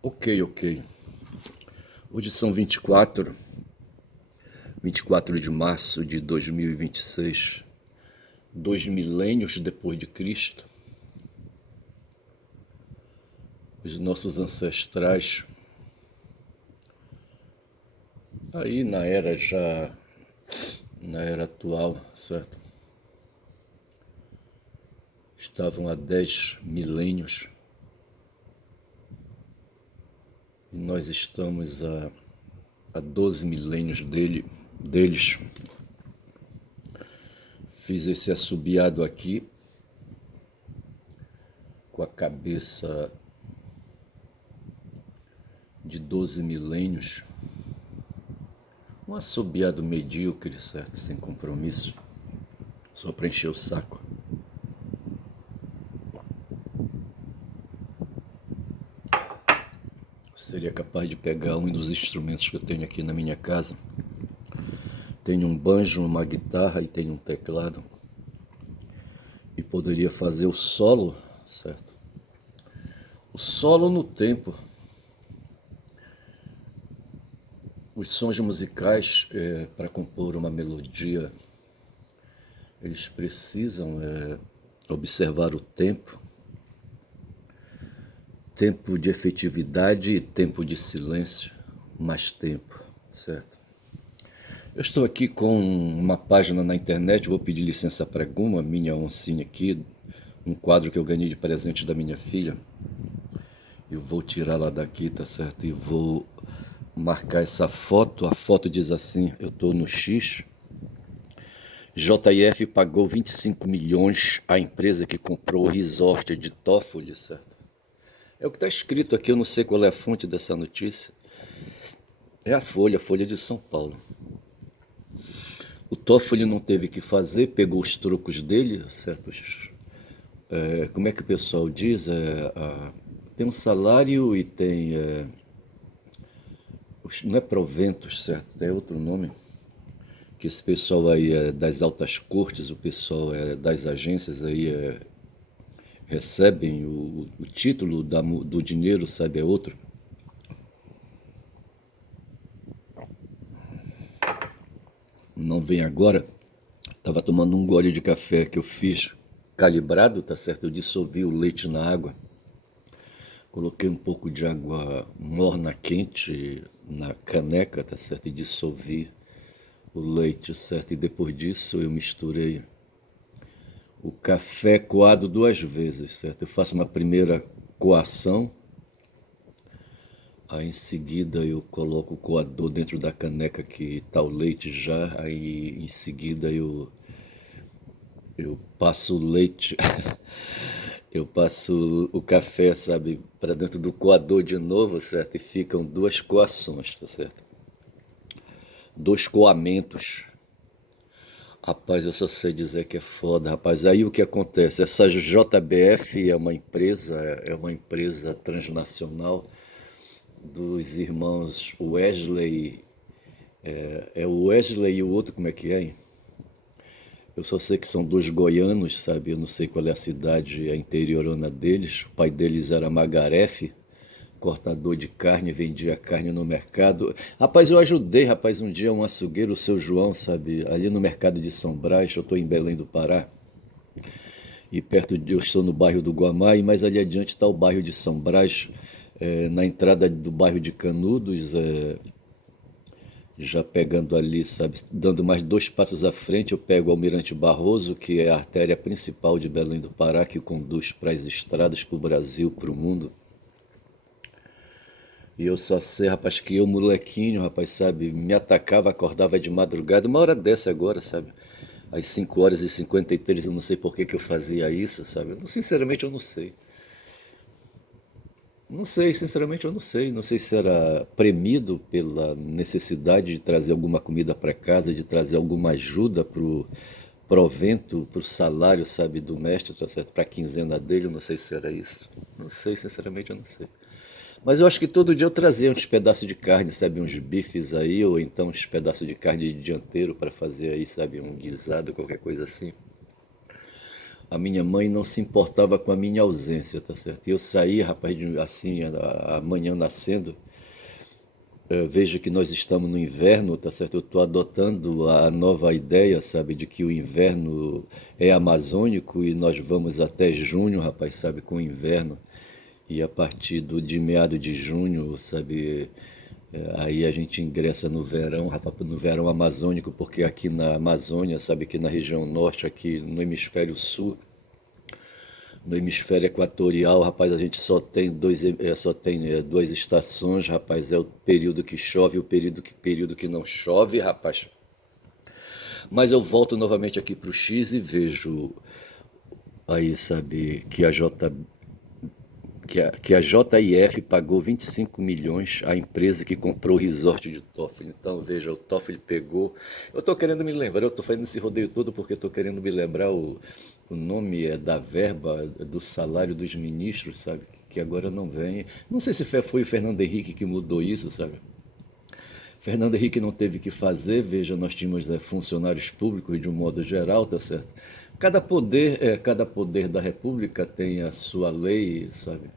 Ok, ok. Hoje são 24 de março de 2026, 2 milênios depois de Cristo. Os nossos ancestrais, aí na era atual, certo? Estavam há 10 milênios e nós estamos há 12 milênios deles. Fiz esse assobiado aqui com a cabeça de 12 milênios. Um assobiado medíocre, certo? Sem compromisso. Só para encher o saco. Seria capaz de pegar um dos instrumentos que eu tenho aqui na minha casa. Tenho um banjo, uma guitarra e tenho um teclado. E poderia fazer o solo, certo? O solo no tempo. Os sons musicais, para compor uma melodia, eles precisam observar o tempo de efetividade e tempo de silêncio, mais tempo, certo? Eu estou aqui com uma página na internet, vou pedir licença para Guma, minha oncinha aqui, um quadro que eu ganhei de presente da minha filha. Eu vou tirá-la daqui, tá certo? E vou marcar essa foto. A foto diz assim: eu estou no X. JF pagou 25 milhões à empresa que comprou o resort de Toffoli, certo? É o que está escrito aqui, eu não sei qual é a fonte dessa notícia. É a Folha de São Paulo. O Toffoli não teve que fazer, pegou os trocos dele, certos. Como é que o pessoal diz? Tem um salário e tem. Não é proventos, certo? É outro nome. Que esse pessoal aí é das altas cortes, o pessoal das agências aí recebem o título do dinheiro, sabe? É outro. Não vem agora. Estava tomando um gole de café que eu fiz calibrado, tá certo? Eu dissolvi o leite na água. Coloquei um pouco de água morna quente na caneca, tá certo? E dissolvi o leite, certo? E depois disso eu misturei o café coado 2 vezes, certo? Eu faço uma primeira coação, aí em seguida eu coloco o coador dentro da caneca que está o leite já, aí em seguida eu passo o leite, eu passo o café, sabe, para dentro do coador de novo, certo? E ficam 2 coações, tá certo? 2 coamentos. Rapaz, eu só sei dizer que é foda, rapaz. Aí o que acontece? Essa JBF é uma empresa transnacional dos irmãos Wesley. É o Wesley e o outro, como é que é, hein? Eu só sei que são 2 goianos, sabe? Eu não sei qual é a cidade, a interiorana deles. O pai deles era Magarefe, cortador de carne, vendia carne no mercado. Rapaz, eu ajudei, rapaz, um dia um açougueiro, o seu João, sabe? Ali no mercado de São Brás, eu estou em Belém do Pará. E eu estou no bairro do Guamá, e mais ali adiante está o bairro de São Brás, na entrada do bairro de Canudos, já pegando ali, sabe, dando mais 2 passos à frente, eu pego o Almirante Barroso, que é a artéria principal de Belém do Pará, que conduz para as estradas, para o Brasil, para o mundo. E eu só sei, rapaz, que eu, molequinho, rapaz, sabe, me atacava, acordava de madrugada, uma hora dessa agora, sabe, às 5h53, eu não sei por que que eu fazia isso, sabe, sinceramente eu não sei. Não sei, sinceramente eu não sei. Não sei se era premido pela necessidade de trazer alguma comida para casa, de trazer alguma ajuda para o provento, para o salário, sabe, do mestre, tá certo? Para a quinzena dele, eu não sei se era isso. Não sei, sinceramente eu não sei. Mas eu acho que todo dia eu trazia uns pedaços de carne, sabe, uns bifes aí, ou então uns pedaços de carne de dianteiro para fazer aí, sabe, um guisado, qualquer coisa assim. a minha mãe não se importava com a minha ausência, tá certo? E eu saí, rapaz, assim, amanhã nascendo, veja que nós estamos no inverno, tá certo? Eu estou adotando a nova ideia, sabe, de que o inverno é amazônico e nós vamos até junho, rapaz, sabe, com o inverno. E a partir de meado de junho, sabe, aí a gente ingressa no verão, rapaz, no verão amazônico, porque aqui na Amazônia, sabe, aqui na região norte, aqui no hemisfério sul, no hemisfério equatorial, rapaz, a gente só tem duas estações, rapaz, é o período que chove e o período que não chove, rapaz. Mas eu volto novamente aqui para o X e vejo aí, sabe, que a JIF pagou 25 milhões à empresa que comprou o resort de Toffoli. Então, veja, o Toffoli pegou. Eu estou querendo me lembrar, eu estou fazendo esse rodeio todo porque estou querendo me lembrar o nome da verba do salário dos ministros, sabe? Que agora não vem. Não sei se foi o Fernando Henrique que mudou isso, sabe? Fernando Henrique não teve que fazer, veja, nós tínhamos funcionários públicos de um modo geral, tá certo? Cada poder da República tem a sua lei, sabe?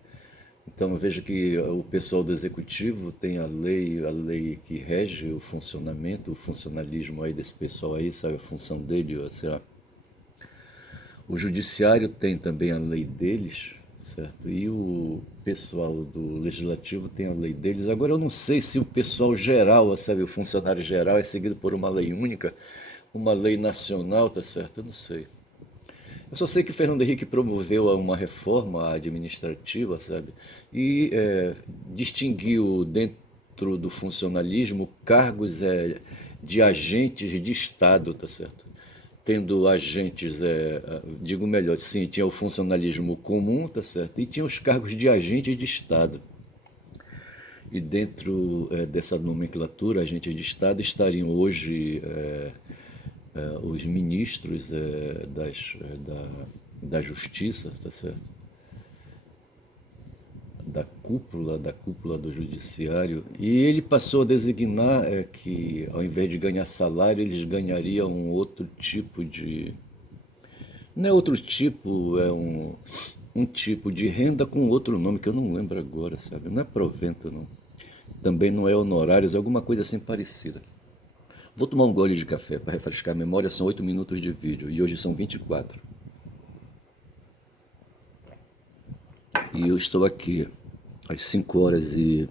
Então veja que o pessoal do executivo tem a lei que rege o funcionamento, o funcionalismo aí desse pessoal aí, sabe a função dele, sei lá. O judiciário tem também a lei deles, certo? E o pessoal do legislativo tem a lei deles. Agora eu não sei se o pessoal geral, sabe, o funcionário geral é seguido por uma lei única, uma lei nacional, tá certo? Eu não sei. Eu só sei que Fernando Henrique promoveu uma reforma administrativa, sabe? E distinguiu dentro do funcionalismo cargos de agentes de Estado, tá certo? Tendo agentes, digo melhor, sim, tinha o funcionalismo comum, tá certo? E tinha os cargos de agente de Estado. E dentro dessa nomenclatura, agentes de Estado, estariam hoje os ministros da Justiça, tá certo? Da cúpula do Judiciário. E ele passou a designar que, ao invés de ganhar salário, eles ganhariam um outro tipo de. Não é outro tipo, é um tipo de renda com outro nome que eu não lembro agora, sabe? Não é provento, não. Também não é honorários, é alguma coisa assim parecida. Vou tomar um gole de café para refrescar a memória, são 8 minutos de vídeo e hoje são 24. E eu estou aqui às 5 horas e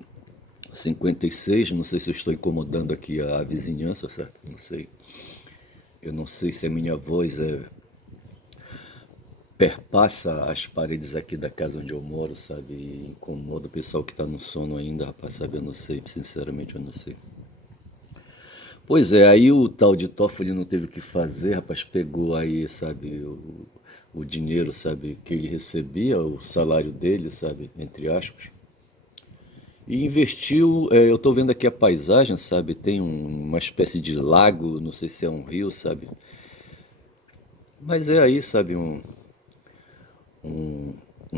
56. Não sei se eu estou incomodando aqui a vizinhança, certo? Não sei. Eu não sei se a minha voz perpassa as paredes aqui da casa onde eu moro, sabe? E incomoda o pessoal que está no sono ainda, rapaz, sabe? Eu não sei, sinceramente eu não sei. Pois é, aí o tal de Toffoli não teve o que fazer, rapaz, pegou aí, sabe, o dinheiro, sabe, que ele recebia, o salário dele, sabe, entre aspas, e investiu, eu tô vendo aqui a paisagem, sabe, tem uma espécie de lago, não sei se é um rio, sabe, mas é aí, sabe, um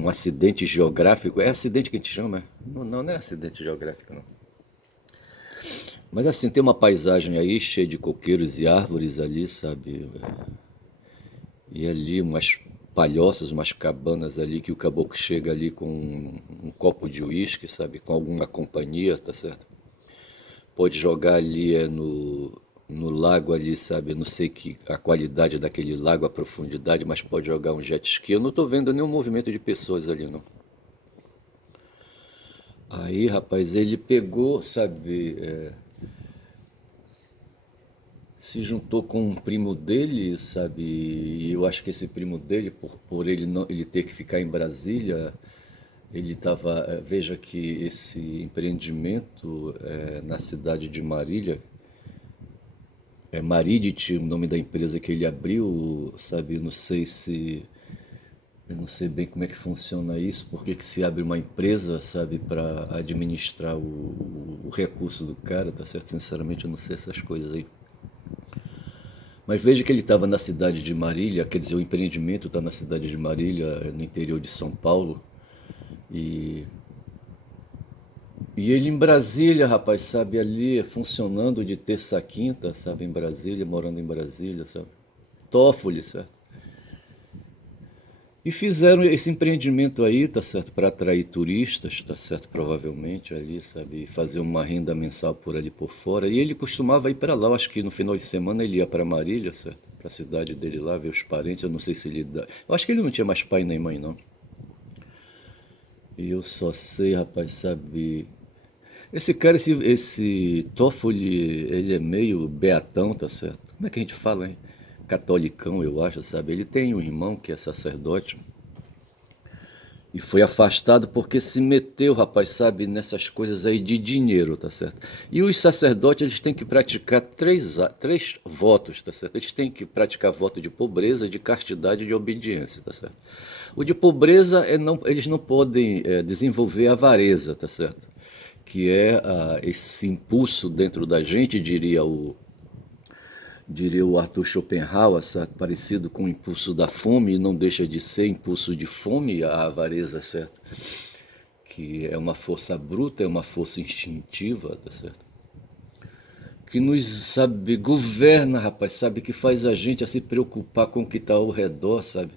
acidente geográfico, é acidente que a gente chama? Não, não, não é acidente geográfico, não. Mas assim, tem uma paisagem aí cheia de coqueiros e árvores ali, sabe? E ali umas palhoças, umas cabanas ali que o caboclo chega ali com um copo de uísque, sabe? Com alguma companhia, tá certo? Pode jogar ali no lago ali, sabe? Eu não sei a qualidade daquele lago, a profundidade, mas pode jogar um jet ski. Eu não tô vendo nenhum movimento de pessoas ali, não. Aí, rapaz, ele pegou, sabe? Se juntou com um primo dele, sabe? E eu acho que esse primo dele, por ele não, ele ter que ficar em Brasília, ele estava. Veja que esse empreendimento na cidade de Marília, é Maridit, o nome da empresa que ele abriu, sabe? Não sei se. Eu não sei bem como é que funciona isso, porque que se abre uma empresa, sabe, para administrar o recurso do cara, tá certo? Sinceramente, eu não sei essas coisas aí. Mas veja que ele estava na cidade de Marília, quer dizer, o empreendimento está na cidade de Marília, no interior de São Paulo. E, e ele em Brasília, rapaz, sabe, ali funcionando de terça a quinta, sabe, em Brasília, morando em Brasília, sabe. Toffoli, certo? E fizeram esse empreendimento aí, tá certo, para atrair turistas, tá certo, provavelmente ali, sabe, fazer uma renda mensal por ali por fora. E ele costumava ir para lá, eu acho que no final de semana ele ia para Marília, certo, para a cidade dele lá, ver os parentes. Eu não sei se ele eu acho que ele não tinha mais pai nem mãe, não. E eu só sei, rapaz, sabe, esse cara, esse Toffoli, ele é meio beatão, tá certo? Como é que a gente fala, hein? Catolicão, eu acho, sabe? Ele tem um irmão que é sacerdote e foi afastado porque se meteu, rapaz, sabe, nessas coisas aí de dinheiro, tá certo? E os sacerdotes, eles têm que praticar três votos, tá certo? Eles têm que praticar voto de pobreza, de castidade e de obediência, tá certo? O de pobreza, eles não podem desenvolver avareza, tá certo? Que é esse impulso dentro da gente, diria o Arthur Schopenhauer, sabe, parecido com o impulso da fome, e não deixa de ser impulso de fome, a avareza, certo? Que é uma força bruta, é uma força instintiva, tá certo? Que nos, sabe, governa, rapaz, sabe, que faz a gente a se preocupar com o que está ao redor, sabe?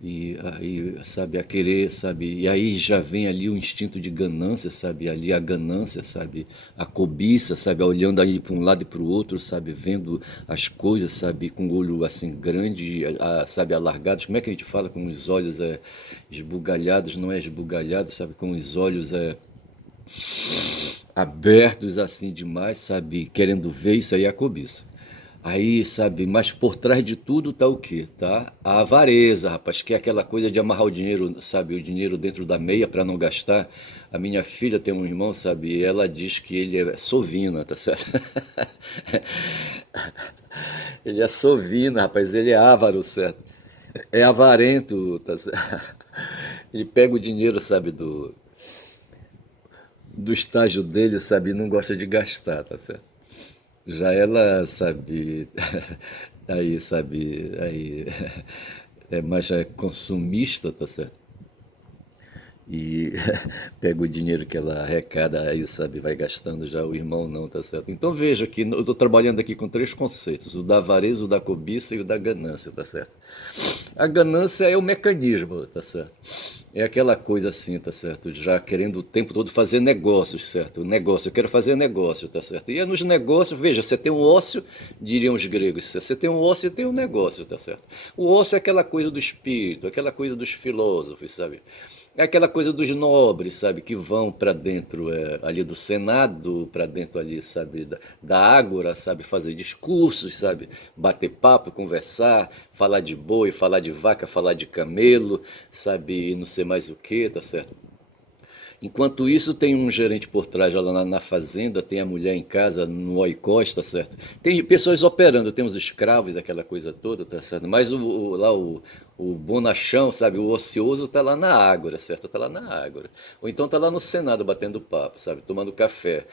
E aí, sabe, a querer, sabe, e aí já vem ali o instinto de ganância, sabe, ali a ganância, sabe, a cobiça, sabe, olhando ali para um lado e para o outro, sabe, vendo as coisas, sabe, com o olho assim grande, sabe, alargados, como é que a gente fala, com os olhos esbugalhados, não é esbugalhado, sabe, com os olhos abertos assim demais, sabe, querendo ver, isso aí é a cobiça. Aí, sabe, mas por trás de tudo tá o quê? Tá a avareza, rapaz, que é aquela coisa de amarrar o dinheiro, sabe, o dinheiro dentro da meia para não gastar. A minha filha tem um irmão, sabe, e ela diz que ele é sovina, tá certo? Ele é sovina, rapaz, ele é avaro, certo? É avarento, tá certo? Ele pega o dinheiro, sabe, do estágio dele, sabe, e não gosta de gastar, tá certo? Já ela, sabe, aí, sabe, aí é mais consumista, tá certo? E pega o dinheiro que ela arrecada, aí, sabe, vai gastando, já o irmão não, tá certo? Então veja que eu estou trabalhando aqui com três conceitos: o da avareza, o da cobiça e o da ganância, tá certo? A ganância é o mecanismo, tá certo? É aquela coisa assim, tá certo? Já querendo o tempo todo fazer negócios, certo? O negócio, eu quero fazer negócio, tá certo? E é nos negócios, veja, você tem um ócio, diriam os gregos, você tem um ócio e tem um negócio, tá certo? O ócio é aquela coisa do espírito, aquela coisa dos filósofos, sabe? É aquela coisa dos nobres, sabe, que vão para dentro ali do Senado, para dentro ali, sabe, da Ágora, sabe, fazer discursos, sabe, bater papo, conversar, falar de boi, falar de vaca, falar de camelo, sabe, não sei mais o que, tá certo? Enquanto isso, tem um gerente por trás lá na fazenda, tem a mulher em casa no oikós, tá certo? Tem pessoas operando, tem os escravos, aquela coisa toda, tá certo? Mas o bonachão, sabe? O ocioso tá lá na Ágora, certo? Tá lá na Ágora. Ou então tá lá no Senado batendo papo, sabe? Tomando café.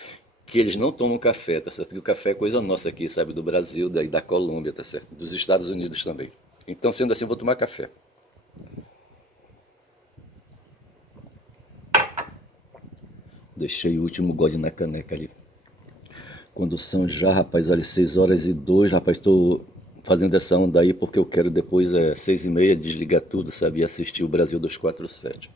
Que eles não tomam café, tá certo? Que o café é coisa nossa aqui, sabe? Do Brasil, da Colômbia, tá certo? Dos Estados Unidos também. Então, sendo assim, eu vou tomar café. Deixei o último gole na caneca ali. Quando são já, rapaz, olha, 6 horas e 2, rapaz, estou fazendo essa onda aí porque eu quero depois, 6h30, desligar tudo, sabe, e assistir o Brasil 247.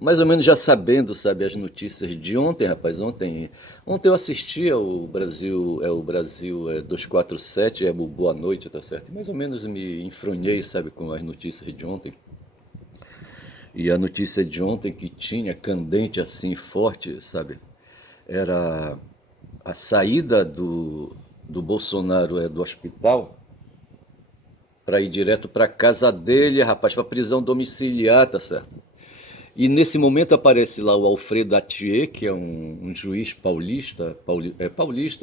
Mais ou menos já sabendo, sabe, as notícias de ontem, rapaz, ontem eu assisti ao Brasil 247, o Boa Noite, tá certo? Mais ou menos me enfronhei, sabe, com as notícias de ontem. E a notícia de ontem que tinha, candente assim, forte, sabe, era a saída do Bolsonaro do hospital para ir direto para casa dele, rapaz, para prisão domiciliar, tá certo? E nesse momento aparece lá o Alfredo Atier, que é um juiz paulista,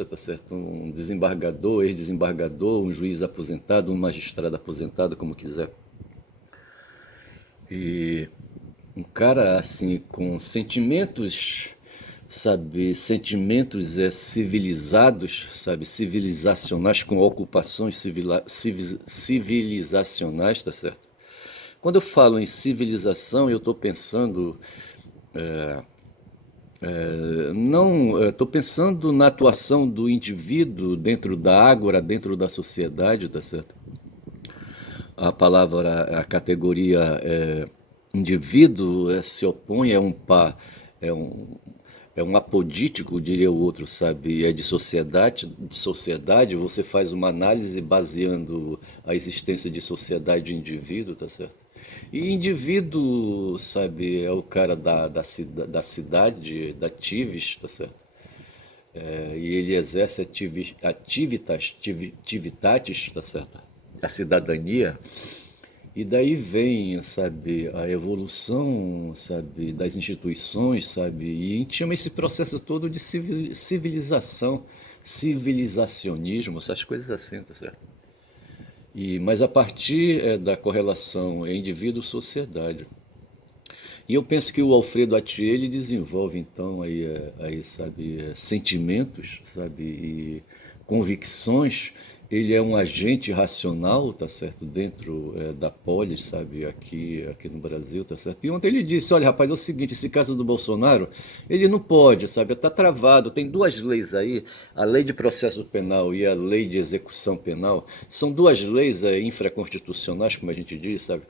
tá certo? Um desembargador, ex-desembargador, um juiz aposentado, um magistrado aposentado, como quiser. E um cara assim com sentimentos, sabe, sentimentos civilizados, sabe, civilizacionais, com ocupações civilizacionais, tá certo? Quando eu falo em civilização, eu estou pensando, não, estou pensando na atuação do indivíduo dentro da ágora, dentro da sociedade, tá certo? a palavra, a categoria indivíduo se opõe a é um, é um apodítico, diria o outro, sabe? É de sociedade, você faz uma análise baseando a existência de sociedade e indivíduo, tá certo? E indivíduo, sabe, é o cara da cidade, da Tives, tá certo? E ele exerce tivitatis, tá certo? A cidadania. E daí vem, sabe, a evolução, sabe, das instituições, sabe, e a gente chama esse processo todo de civilização, civilizacionismo, essas coisas assim, tá certo? Mas a partir da correlação indivíduo-sociedade. E eu penso que o Alfredo Atier ele desenvolve então sabe, sentimentos, sabe, e convicções. Ele é um agente racional, tá certo, dentro da polis, sabe, aqui no Brasil, tá certo. E ontem ele disse, olha, rapaz, é o seguinte, esse caso do Bolsonaro, ele não pode, sabe, está travado. Tem duas leis aí, a lei de processo penal e a lei de execução penal, são duas leis infraconstitucionais, como a gente diz, sabe,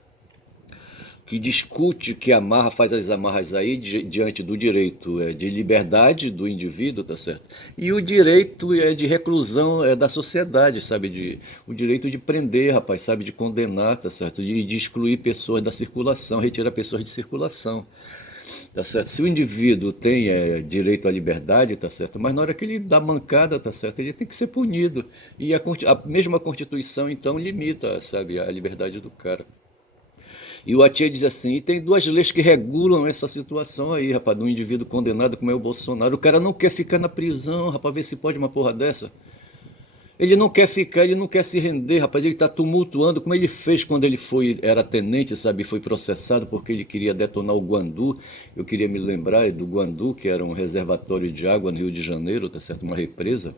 que discute, que amarra, faz as amarras aí diante do direito de liberdade do indivíduo, tá certo? E o direito de reclusão da sociedade, sabe? O direito de prender, rapaz, sabe? De condenar, tá certo? De excluir pessoas da circulação, retirar pessoas de circulação. Tá certo? Se o indivíduo tem direito à liberdade, tá certo? Mas na hora que ele dá mancada, tá certo? Ele tem que ser punido. E a mesma Constituição, então, limita, sabe, a liberdade do cara. E o Atier diz assim, e tem duas leis que regulam essa situação aí, rapaz, do indivíduo condenado como é o Bolsonaro. O cara não quer ficar na prisão, rapaz, ver se pode uma porra dessa. Ele não quer ficar, ele não quer se render, rapaz, ele está tumultuando, como ele fez quando ele era tenente, sabe, foi processado porque ele queria detonar o Guandu. Eu queria me lembrar do Guandu, que era um reservatório de água no Rio de Janeiro, tá certo, uma represa.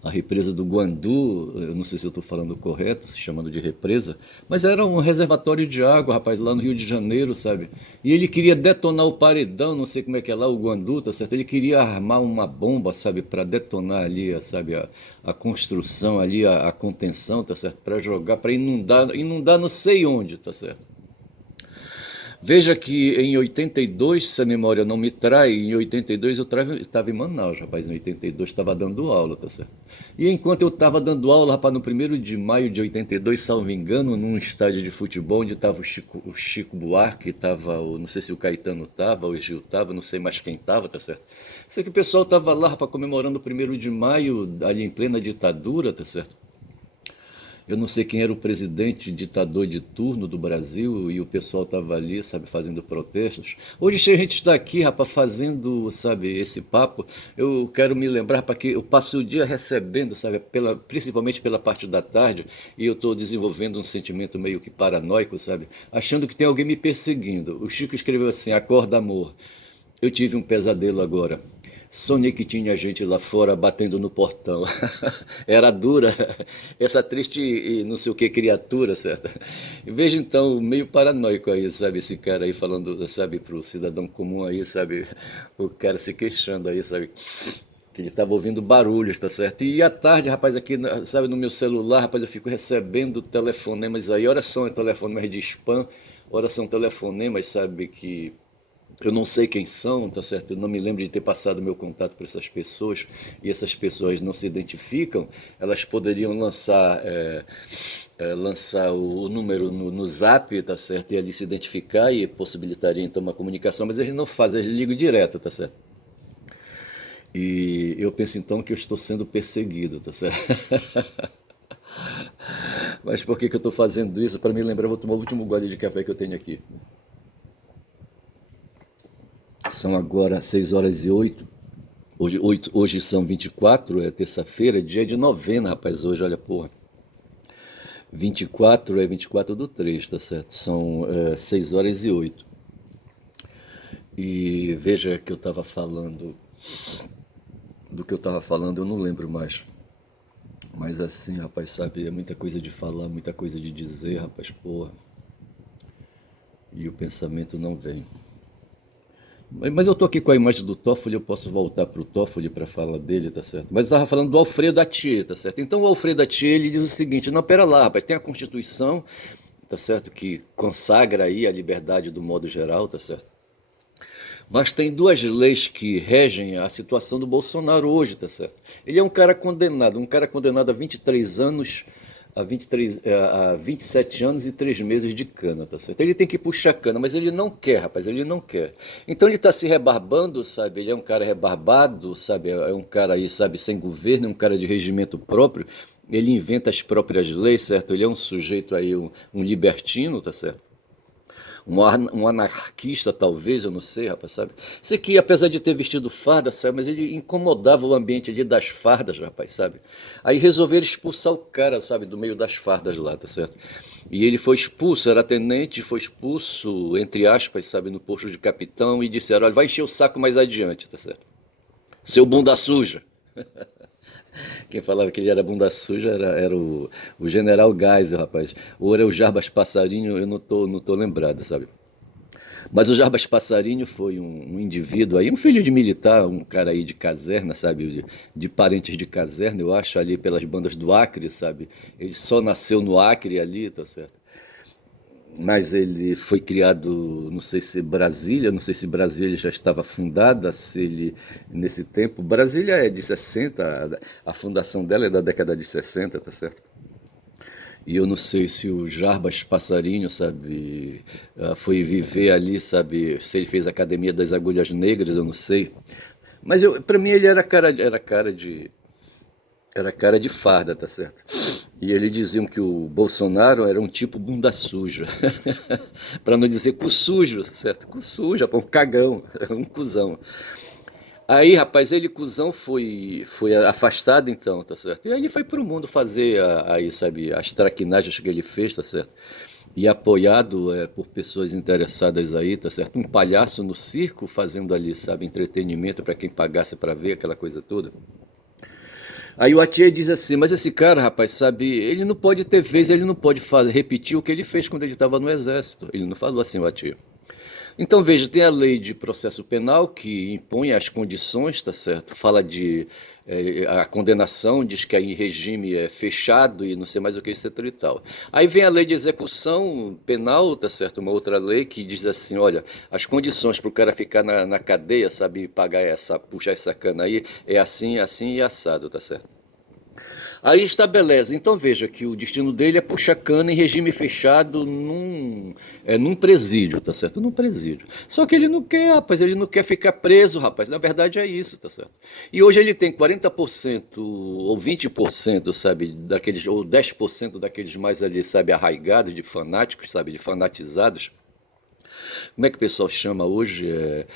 A represa do Guandu, eu não sei se eu estou falando correto, se chamando de represa, mas era um reservatório de água, rapaz, lá no Rio de Janeiro, sabe? E ele queria detonar o paredão, não sei como é que é lá, o Guandu, tá certo? Ele queria armar uma bomba, sabe, para detonar ali, sabe, a construção ali, a contenção, tá certo? Para jogar, para inundar não sei onde, tá certo? Veja que em 82, se a memória não me trai, em 82 eu estava em Manaus, rapaz, em 82 estava dando aula, tá certo? E enquanto eu estava dando aula, rapaz, no 1º de maio de 82, salvo engano, num estádio de futebol onde estava o Chico Buarque, estava, não sei se o Caetano estava, o Gil estava, não sei mais quem estava, tá certo? Sei que o pessoal estava lá, rapaz, comemorando o 1º de maio, ali em plena ditadura, tá certo? Eu não sei quem era o presidente ditador de turno do Brasil e o pessoal estava ali, sabe, fazendo protestos. Hoje a gente está aqui, rapaz, fazendo, sabe, esse papo. Eu quero me lembrar para que eu passo o dia recebendo, sabe, principalmente pela parte da tarde, e eu estou desenvolvendo um sentimento meio que paranoico, sabe, achando que tem alguém me perseguindo. O Chico escreveu assim: Acorda, amor. Eu tive um pesadelo agora. Sonhei que tinha gente lá fora batendo no portão. Era dura essa triste e não sei o que criatura, certo? E veja então, meio paranoico aí, sabe, esse cara aí falando, sabe, pro cidadão comum aí, sabe, o cara se queixando aí, sabe, que ele estava ouvindo barulhos, tá certo? E à tarde, rapaz, aqui, sabe, no meu celular, rapaz, eu fico recebendo telefonemas aí, ora são telefonemas de spam, ora são telefonemas, sabe, que eu não sei quem são, tá certo? Eu não me lembro de ter passado meu contato para essas pessoas e essas pessoas não se identificam. Elas poderiam lançar o número no Zap, tá certo? E ali se identificar e possibilitaria então uma comunicação, mas eles não fazem, eles ligam direto, tá certo? E eu penso então que eu estou sendo perseguido, tá certo? Mas por que eu estou fazendo isso? Para me lembrar, vou tomar o último gole de café que eu tenho aqui. São agora 6h08. Hoje são 24, é terça-feira, dia de novena, rapaz, hoje, olha, porra. 24 do 3, tá certo? São 6h08. E veja que eu estava falando, do que eu estava falando, eu não lembro mais. Mas assim, rapaz, sabe, é muita coisa de falar, muita coisa de dizer, rapaz, porra. E o pensamento não vem. Mas eu tô aqui com a imagem do Toffoli, eu posso voltar pro Toffoli para falar dele, tá certo? Mas eu estava falando do Alfredo Atier, tá certo? Então o Alfredo Atier, ele diz o seguinte, não, pera lá, rapaz, tem a Constituição, tá certo? Que consagra aí a liberdade do modo geral, tá certo? Mas tem duas leis que regem a situação do Bolsonaro hoje, tá certo? Ele é um cara condenado a 23 anos, a 27 anos e 3 meses de cana, tá certo? Ele tem que puxar cana, mas ele não quer, rapaz, ele não quer. Então ele está se rebarbando, sabe? Ele é um cara rebarbado, sabe? É um cara aí, sabe, sem governo, é um cara de regimento próprio. Ele inventa as próprias leis, certo? Ele é um sujeito aí, um libertino, tá certo? Um anarquista, talvez, eu não sei, rapaz, sabe? Sei que, apesar de ter vestido farda, sabe, mas ele incomodava o ambiente ali das fardas, rapaz, sabe? Aí resolveram expulsar o cara, sabe, do meio das fardas lá, tá certo? E ele foi expulso, era tenente, foi expulso, entre aspas, sabe, no posto de capitão, e disseram, olha, vai encher o saco mais adiante, tá certo? Seu bunda suja. Quem falava que ele era bunda suja era o general Geisel, rapaz. Ou era o Jarbas Passarinho, eu não tô lembrado, sabe? Mas o Jarbas Passarinho foi um indivíduo aí, um filho de militar, um cara aí de caserna, sabe? De parentes de caserna, eu acho, ali pelas bandas do Acre, sabe? Ele só nasceu no Acre ali, tá certo? Mas ele foi criado, não sei se Brasília, não sei se Brasília já estava fundada, se ele, nesse tempo, Brasília é de 60, a fundação dela é da década de 60, tá certo? E eu não sei se o Jarbas Passarinho, sabe, foi viver ali, sabe, se ele fez a Academia das Agulhas Negras, eu não sei. Mas para mim ele era cara de farda, tá certo? E eles diziam que o Bolsonaro era um tipo bunda suja. Para não dizer cu sujo, certo? Cu suja, um cagão, um cuzão. Aí, rapaz, ele, cuzão, foi afastado então, tá certo? E aí ele foi pro mundo fazer aí, sabe, as traquinagens que ele fez, tá certo? E apoiado por pessoas interessadas aí, tá certo? Um palhaço no circo fazendo ali, sabe, entretenimento para quem pagasse para ver aquela coisa toda. Aí o Atier diz assim, mas esse cara, rapaz, sabe, ele não pode ter vez, ele não pode repetir o que ele fez quando ele estava no exército. Ele não falou assim, o Atier. Então, veja, tem a lei de processo penal que impõe as condições, tá certo? Fala de a condenação, diz que aí regime é fechado e não sei mais o que, etc e tal. Aí vem a lei de execução penal, tá certo? Uma outra lei que diz assim, olha, as condições para o cara ficar na cadeia, sabe, pagar puxar essa cana aí, é assim, assim e assado, tá certo? Aí estabelece. Então veja que o destino dele é puxar cana em regime fechado num presídio, tá certo? Num presídio. Só que ele não quer, rapaz, ele não quer ficar preso, rapaz. Na verdade é isso, tá certo? E hoje ele tem 40% ou 20%, sabe, daqueles, ou 10% daqueles mais ali, sabe, arraigados, de fanáticos, sabe, de fanatizados. Como é que o pessoal chama hoje?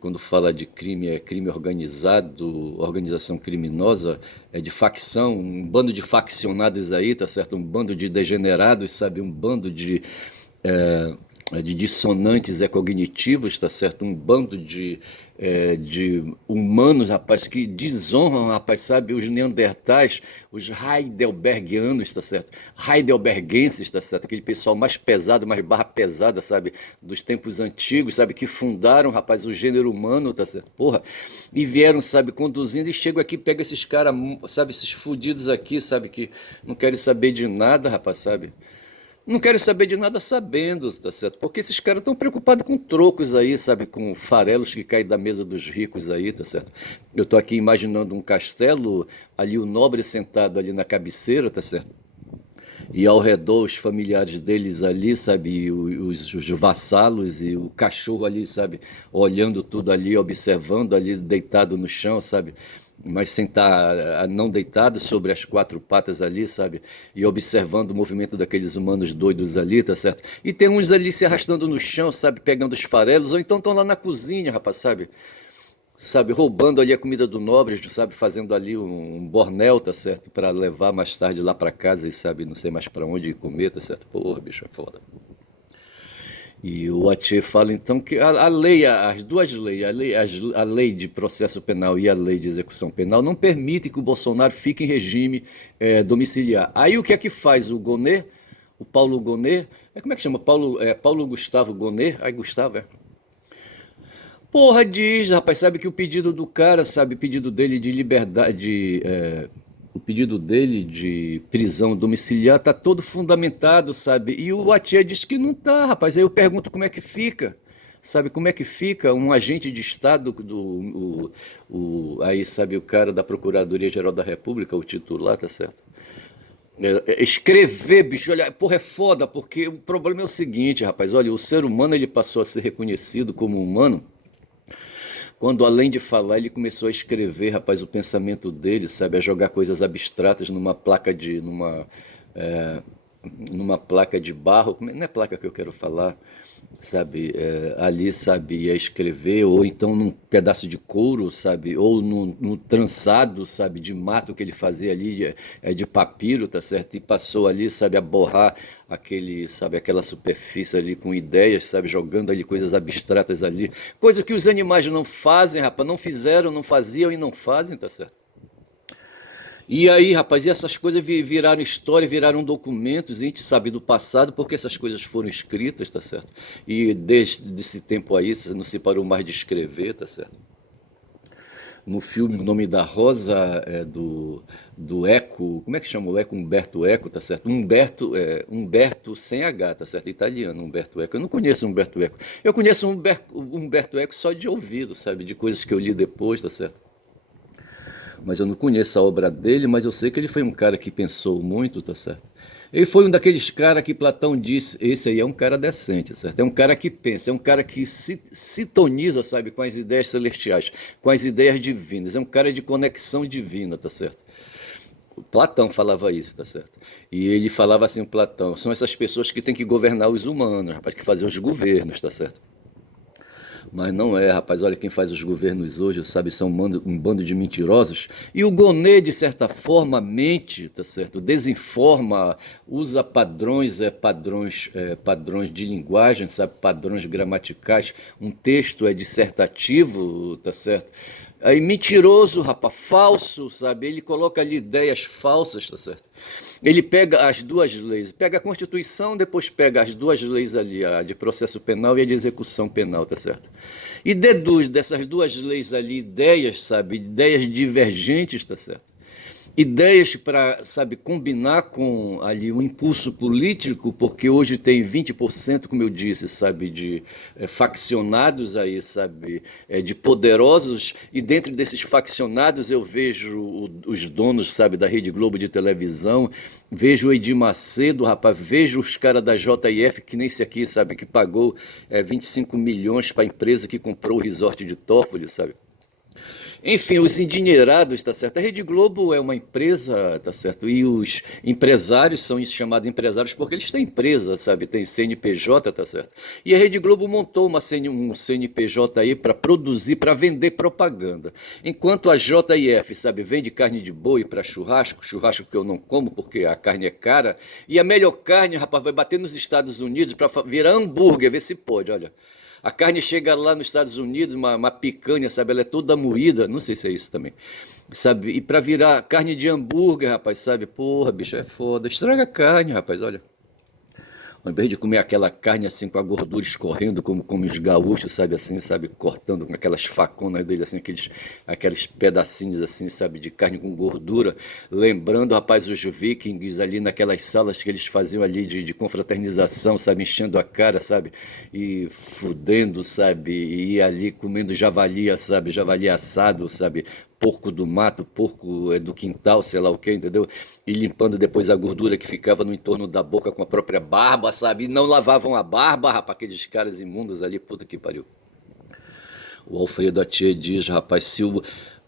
Quando fala de crime, é crime organizado, organização criminosa, é de facção, um bando de faccionados aí, tá certo? Um bando de degenerados, sabe? Um bando de dissonantes cognitivos, tá certo? Um bando de humanos, rapaz, que desonram, rapaz, sabe, os neandertais, os heidelbergianos, tá certo? Heidelbergenses, tá certo? Aquele pessoal mais pesado, mais barra pesada, sabe, dos tempos antigos, sabe, que fundaram, rapaz, o gênero humano, tá certo? Porra, e vieram, sabe, conduzindo e chegam aqui, pega esses caras, sabe, esses fudidos aqui, sabe, que não querem saber de nada, rapaz, sabe? Não querem saber de nada sabendo, tá certo? Porque esses caras estão preocupados com trocos aí, sabe? Com farelos que caem da mesa dos ricos aí, tá certo? Eu tô aqui imaginando um castelo, ali o nobre sentado ali na cabeceira, tá certo? E ao redor os familiares deles ali, sabe? E os vassalos e o cachorro ali, sabe? Olhando tudo ali, observando ali, deitado no chão, sabe? Mas sem estar não deitado sobre as quatro patas ali, sabe? E observando o movimento daqueles humanos doidos ali, tá certo? E tem uns ali se arrastando no chão, sabe? Pegando os farelos, ou então estão lá na cozinha, rapaz, sabe, roubando ali a comida do nobre, sabe, fazendo ali um bornel, tá certo, para levar mais tarde lá para casa e sabe, não sei mais para onde comer, tá certo? Porra, bicho, é foda. E o Atier fala então que a lei, as duas leis, a lei de processo penal e a lei de execução penal não permitem que o Bolsonaro fique em regime domiciliar. Aí o que é que faz o Gonet, o Paulo Gonet, como é que chama? Paulo Gustavo Gonet? Aí Gustavo, é. Porra, diz, rapaz, sabe que o pedido do cara, sabe, o pedido dele de liberdade, o pedido dele de prisão domiciliar tá todo fundamentado, sabe? E o Atia diz que não tá, rapaz. Aí eu pergunto como é que fica, sabe? Como é que fica um agente de Estado aí, sabe, o cara da Procuradoria-Geral da República, o titular, tá certo? Escrever, bicho, olha, porra, é foda, porque o problema é o seguinte, rapaz, olha, o ser humano ele passou a ser reconhecido como humano quando, além de falar, ele começou a escrever, rapaz, o pensamento dele, sabe, a jogar coisas abstratas é, numa placa de barro, não é placa que eu quero falar, sabe, ali, sabe, ia escrever, ou então num pedaço de couro, sabe, ou no trançado, sabe, de mato que ele fazia ali, de papiro, tá certo, e passou ali, sabe, a borrar sabe, aquela superfície ali com ideias, sabe, jogando ali coisas abstratas ali, coisa que os animais não fazem, rapaz, não fizeram, não faziam e não fazem, tá certo? E aí, rapaz, e essas coisas viraram história, viraram documentos, e a gente sabe do passado porque essas coisas foram escritas, tá certo? E desde esse tempo aí, você não se parou mais de escrever, tá certo? No filme, o nome da Rosa do Eco, como é que chama o Eco? Humberto Eco, tá certo? Humberto sem H, tá certo? Italiano, Humberto Eco. Eu não conheço Humberto Eco. Eu conheço Humberto Eco só de ouvido, sabe? De coisas que eu li depois, tá certo? Mas eu não conheço a obra dele, mas eu sei que ele foi um cara que pensou muito, tá certo? Ele foi um daqueles caras que Platão disse, esse aí é um cara decente, certo? É um cara que pensa, é um cara que sintoniza, sabe, com as ideias celestiais, com as ideias divinas, é um cara de conexão divina, tá certo? Platão falava isso, tá certo? E ele falava assim, Platão, são essas pessoas que têm que governar os humanos, rapaz, que fazer os governos, tá certo? Mas não é, rapaz. Olha quem faz os governos hoje, sabe? São um bando de mentirosos. E o Gonê, de certa forma, mente, tá certo? Desinforma, usa padrões de linguagem, sabe? Padrões gramaticais. Um texto é dissertativo, tá certo? Aí mentiroso, rapaz, falso, sabe? Ele coloca ali ideias falsas, tá certo? Ele pega as duas leis, pega a Constituição, depois pega as duas leis ali, a de processo penal e a de execução penal, tá certo? E deduz dessas duas leis ali ideias, sabe? Ideias divergentes, tá certo? Ideias para, sabe, combinar com ali o impulso político, porque hoje tem 20%, como eu disse, sabe, de faccionados aí, sabe, de poderosos, e dentro desses faccionados eu vejo os donos, sabe, da Rede Globo de televisão, vejo o Edir Macedo, rapaz, vejo os caras da JF, que nem esse aqui, sabe, que pagou 25 milhões para a empresa que comprou o resort de Toffoli, sabe? Enfim, os endinheirados, tá certo? A Rede Globo é uma empresa, tá certo? E os empresários são chamados empresários porque eles têm empresa, sabe? Tem CNPJ, tá certo? E a Rede Globo montou um CNPJ aí para produzir, para vender propaganda. Enquanto a JF, sabe, vende carne de boi para churrasco, churrasco que eu não como porque a carne é cara, e a melhor carne, rapaz, vai bater nos Estados Unidos para virar hambúrguer, ver se pode, olha. A carne chega lá nos Estados Unidos, uma picanha, sabe? Ela é toda moída, não sei se é isso também. Sabe? E para virar carne de hambúrguer, rapaz, sabe? Porra, bicho, é foda. Estraga a carne, rapaz, olha. Ao invés de comer aquela carne assim com a gordura escorrendo, como os gaúchos, sabe assim, sabe, cortando com aquelas faconas dele, assim, aqueles pedacinhos assim, sabe, de carne com gordura, lembrando, rapaz, os vikings ali naquelas salas que eles faziam ali de confraternização, sabe, enchendo a cara, sabe, e fudendo, sabe, e ali comendo javali, sabe, javali assado, sabe, porco do mato, porco do quintal, sei lá o que, entendeu? E limpando depois a gordura que ficava no entorno da boca com a própria barba, sabe? E não lavavam a barba, rapaz, aqueles caras imundos ali, puta que pariu. O Alfredo Atier diz, rapaz,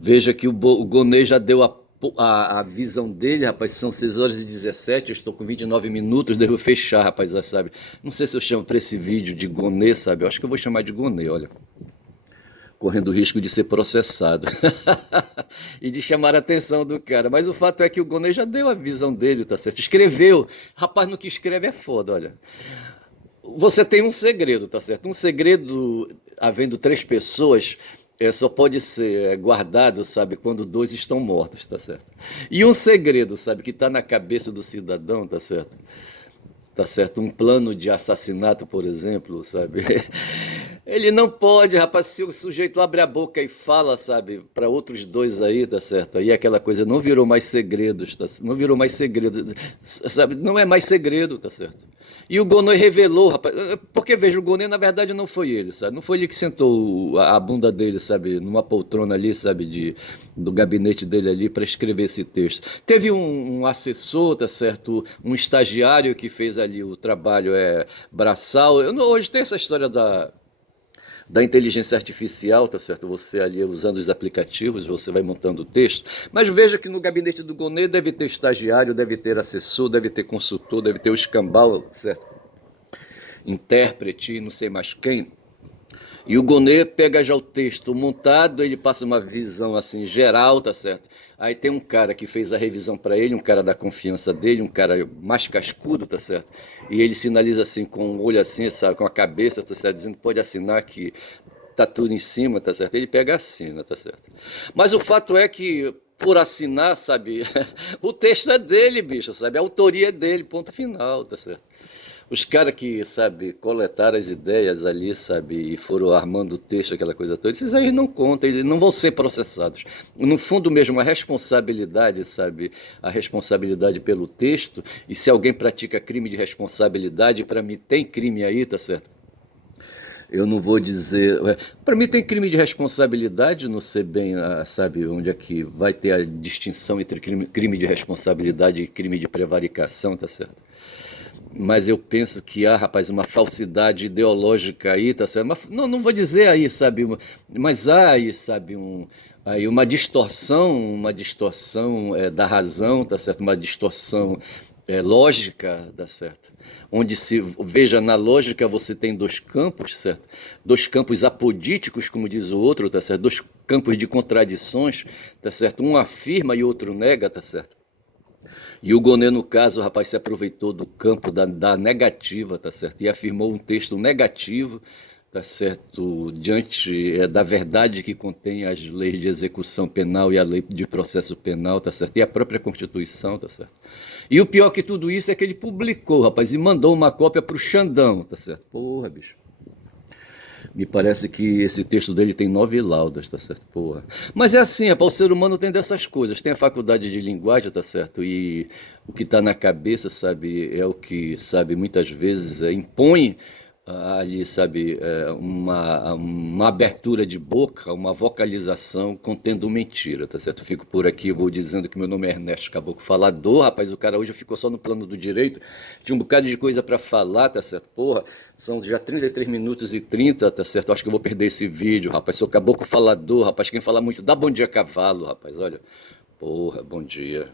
veja que o Gonê já deu a visão dele, rapaz, são 6 horas e 17, eu estou com 29 minutos, devo fechar, rapaz, sabe? Não sei se eu chamo para esse vídeo de Gonê, sabe? Eu acho que eu vou chamar de Gonê, olha, correndo o risco de ser processado e de chamar a atenção do cara. Mas o fato é que o Gonê já deu a visão dele, tá certo? Escreveu. Rapaz, no que escreve é foda, olha. Você tem um segredo, tá certo? Um segredo, havendo 3 pessoas, só pode ser guardado, sabe, quando 2 estão mortos, tá certo? E um segredo, sabe, que está na cabeça do cidadão, tá certo? Tá certo? Um plano de assassinato, por exemplo, sabe? Ele não pode, rapaz, se o sujeito abre a boca e fala, sabe, para outros dois aí, tá certo? Aí aquela coisa não virou mais segredos, tá? Não virou mais segredo, sabe? Não é mais segredo, tá certo? E o Gonê revelou, rapaz, porque veja, o Gonê na verdade não foi ele, sabe? Não foi ele que sentou a bunda dele, sabe, numa poltrona ali, sabe, do gabinete dele ali para escrever esse texto. Teve um assessor, tá certo? Um estagiário que fez ali o trabalho braçal. Hoje tem essa história da inteligência artificial, tá certo? Você ali usando os aplicativos, você vai montando o texto. Mas veja que no gabinete do Gonê deve ter estagiário, deve ter assessor, deve ter consultor, deve ter o escambau, certo? Intérprete, não sei mais quem. E o Gonê pega já o texto montado, ele passa uma visão assim geral, tá certo? Aí tem um cara que fez a revisão para ele, um cara da confiança dele, um cara mais cascudo, tá certo? E ele sinaliza assim com o olho assim, sabe, com a cabeça, tá certo? Dizendo pode assinar que tá tudo em cima, tá certo? Ele pega e assina, tá certo? Mas o fato é que por assinar, sabe, o texto é dele, bicho, sabe? A autoria é dele, ponto final, tá certo? Os caras que, sabe, coletaram as ideias ali, sabe, e foram armando o texto, aquela coisa toda, esses aí não contam, eles não vão ser processados. No fundo mesmo, a responsabilidade, sabe, a responsabilidade pelo texto, e se alguém pratica crime de responsabilidade, para mim tem crime aí, tá certo? Eu não vou dizer. Para mim tem crime de responsabilidade, não sei bem, sabe, onde é que vai ter a distinção entre crime de responsabilidade e crime de prevaricação, tá certo? Mas eu penso que há, rapaz, uma falsidade ideológica aí, tá certo? Mas, não vou dizer aí, sabe, mas há aí, sabe, aí uma distorção da razão, tá certo? Uma distorção lógica, tá certo? Onde se veja na lógica você tem dois campos, certo? Dois campos apodíticos, como diz o outro, tá certo? Dois campos de contradições, tá certo? Um afirma e o outro nega, tá certo? E o Gonê, no caso, rapaz, se aproveitou do campo da negativa, tá certo? E afirmou um texto negativo, tá certo? Diante da verdade que contém as leis de execução penal e a lei de processo penal, tá certo? E a própria Constituição, tá certo? E o pior que tudo isso é que ele publicou, rapaz, e mandou uma cópia pro Xandão, tá certo? Porra, bicho. Me parece que esse texto dele tem 9 laudas, tá certo? Porra. Mas é assim, o ser humano tem dessas coisas, tem a faculdade de linguagem, tá certo? E o que está na cabeça, sabe, é o que, sabe, muitas vezes impõe ali, sabe, uma abertura de boca, uma vocalização contendo mentira, tá certo? Fico por aqui, vou dizendo que meu nome é Ernesto Caboclo Falador, rapaz, o cara hoje ficou só no plano do direito, tinha um bocado de coisa para falar, tá certo? Porra, são já 33 minutos e 30, tá certo? Acho que eu vou perder esse vídeo, rapaz, sou Caboclo Falador, rapaz, quem fala muito dá bom dia cavalo, rapaz, olha, porra, bom dia.